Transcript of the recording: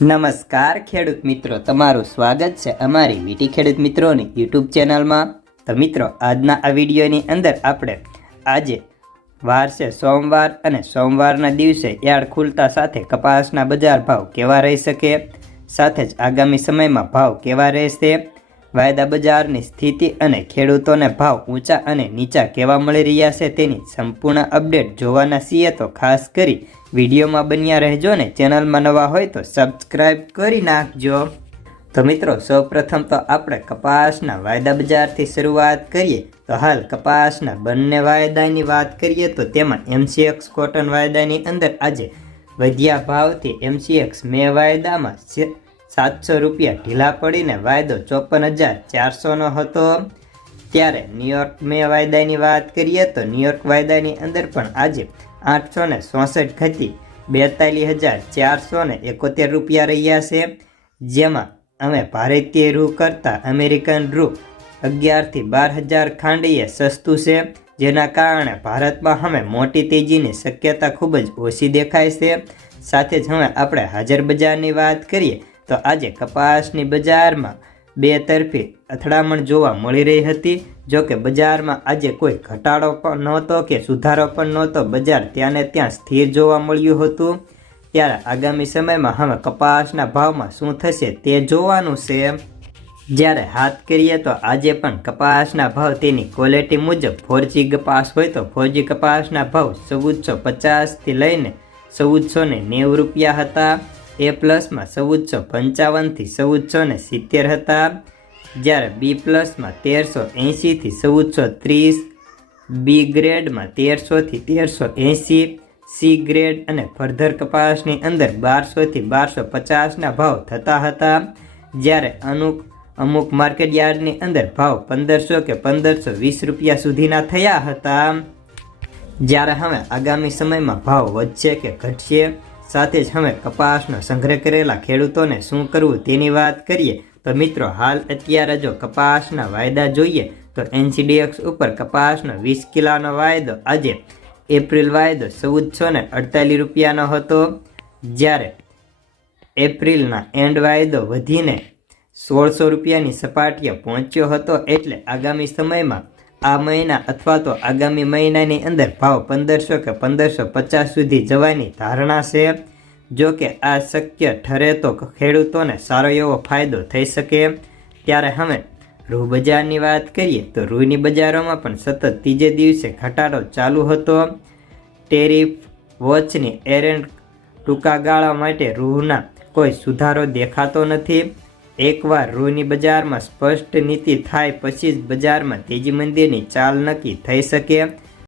નમસ્કાર ખેડૂત મિત્રો, તમારું સ્વાગત છે અમારી વીટી ખેડૂત મિત્રોની યુટ્યુબ ચેનલમાં. તો મિત્રો, આજના આ વિડીયોની અંદર આપણે આજે વાર છે સોમવાર અને સોમવારના દિવસે યાર્ડ ખુલતા સાથે કપાસના બજાર ભાવ કેવા રહી શકે? સાથે જ આગામી સમયમાં ભાવ કેવા રહેશે? વાયદા બજારની સ્થિતિ અને ખેડૂતોને ભાવ ઊંચા અને નીચા કેવા મળી રહ્યા છે તેની સંપૂર્ણ અપડેટ જોવાના છીએ તો ખાસ કરી વિડીયોમાં બન્યા રહેજો ને ચેનલમાં નવા હોય તો સબસ્ક્રાઈબ કરી નાખજો. તો મિત્રો, સૌપ્રથમ તો આપણે કપાસના વાયદા બજારથી શરૂઆત કરીએ. તો હાલ કપાસના બંને વાયદાની વાત કરીએ તો તેમાં એમસીએક્સ કોટન વાયદાની અંદર આજે વધ્યા ભાવથી એમસીએક્સ મે વાયદામાં સાતસો રૂપિયા ઢીલા પડીને વાયદો ચોપન હજાર ચારસોનો હતો. ત્યારે ન્યુયોર્ક મે વાયદાની વાત કરીએ તો ન્યુયોર્ક વાયદાની અંદર પણ આજે આઠસો ને ચોસઠ ઘટી બેતાલીસ હજાર ચારસો ને એકોતેર રૂપિયા રહ્યા છે. જેમાં અમે ભારતીય રૂ કરતાં અમેરિકન રૂ અગિયારથી બાર હજાર ખાંડીએ સસ્તું છે, જેના કારણે ભારતમાં હવે મોટી તેજીની શક્યતા ખૂબ જ ઓછી દેખાય છે. સાથે જ હવે આપણે હાજર બજારની વાત કરીએ તો આજે કપાસની બજારમાં બે તરફી અથડામણ જોવા મળી રહી હતી. જો કે બજારમાં આજે કોઈ ઘટાડો પણ નહોતો કે સુધારો પણ નહોતો. બજાર ત્યાંને ત્યાં સ્થિર જોવા મળ્યું હતું. ત્યારે આગામી સમયમાં હવે કપાસના ભાવમાં શું થશે તે જોવાનું છે. જ્યારે હાથ કરીએ તો આજે પણ કપાસના ભાવ તેની ક્વોલિટી મુજબ ફોરજી કપાસ હોય તો ફોરજી કપાસના ભાવ ચૌદસો પચાસથી લઈને ચૌદસો ને નેવું રૂપિયા હતા. એ પ્લસમાં ચૌદસો પંચાવનથી ચૌદસો ને સિત્તેર હતા. જ્યારે બી પ્લસમાં તેરસો એંશીથી ચૌદસો ત્રીસ બી ગ્રેડમાં તેરસોથી તેરસો એંશી સી ગ્રેડ અને ફર્ધર કપાસની અંદર બારસોથી બારસો પચાસના ભાવ થતા હતા. જ્યારે અમુક અમુક માર્કેટ યાર્ડની અંદર ભાવ પંદરસો કે પંદરસો વીસ રૂપિયા સુધીના થયા હતા. જ્યારે હવે આગામી સમયમાં ભાવ વધશે કે ઘટશે સાથે જ હવે કપાસનો સંગ્રહ કરેલા ખેડૂતોને શું કરવું તેની વાત કરીએ, તો મિત્રો, હાલ અત્યારે જો કપાસના વાયદા જોઈએ, તો એનસીડીએક્સ ઉપર કપાસનો વીસ કિલોનો વાયદો આજે એપ્રિલ વાયદો ચૌદસો ને અડતાલીસ રૂપિયાનો હતો. જ્યારે એપ્રિલના એન્ડ વાયદો વધીને સોળસો રૂપિયાની સપાટીએ પહોંચ્યો હતો, એટલે આગામી સમયમાં આ મહિના અથવા તો આગામી મહિનાની અંદર ભાવ પંદરસો કે પંદરસો પચાસ સુધી જવાની ધારણા છે. જો કે આ શક્ય ઠરે તો ખેડૂતોને સારો એવો ફાયદો થઈ શકે. ત્યારે હવે રૂ બજારની વાત કરીએ તો રૂની બજારોમાં પણ સતત ત્રીજે દિવસે ઘટાડો ચાલુ હતો. ટેરિફ વોચની એરેન્ટ ટૂંકા ગાળા માટે રૂહના કોઈ સુધારો દેખાતો નથી. એકવાર રૂની બજારમાં સ્પષ્ટ નીતિ થાય પછી જ બજારમાં તેજી મંદિરની ચાલ નક્કી થઈ શકે.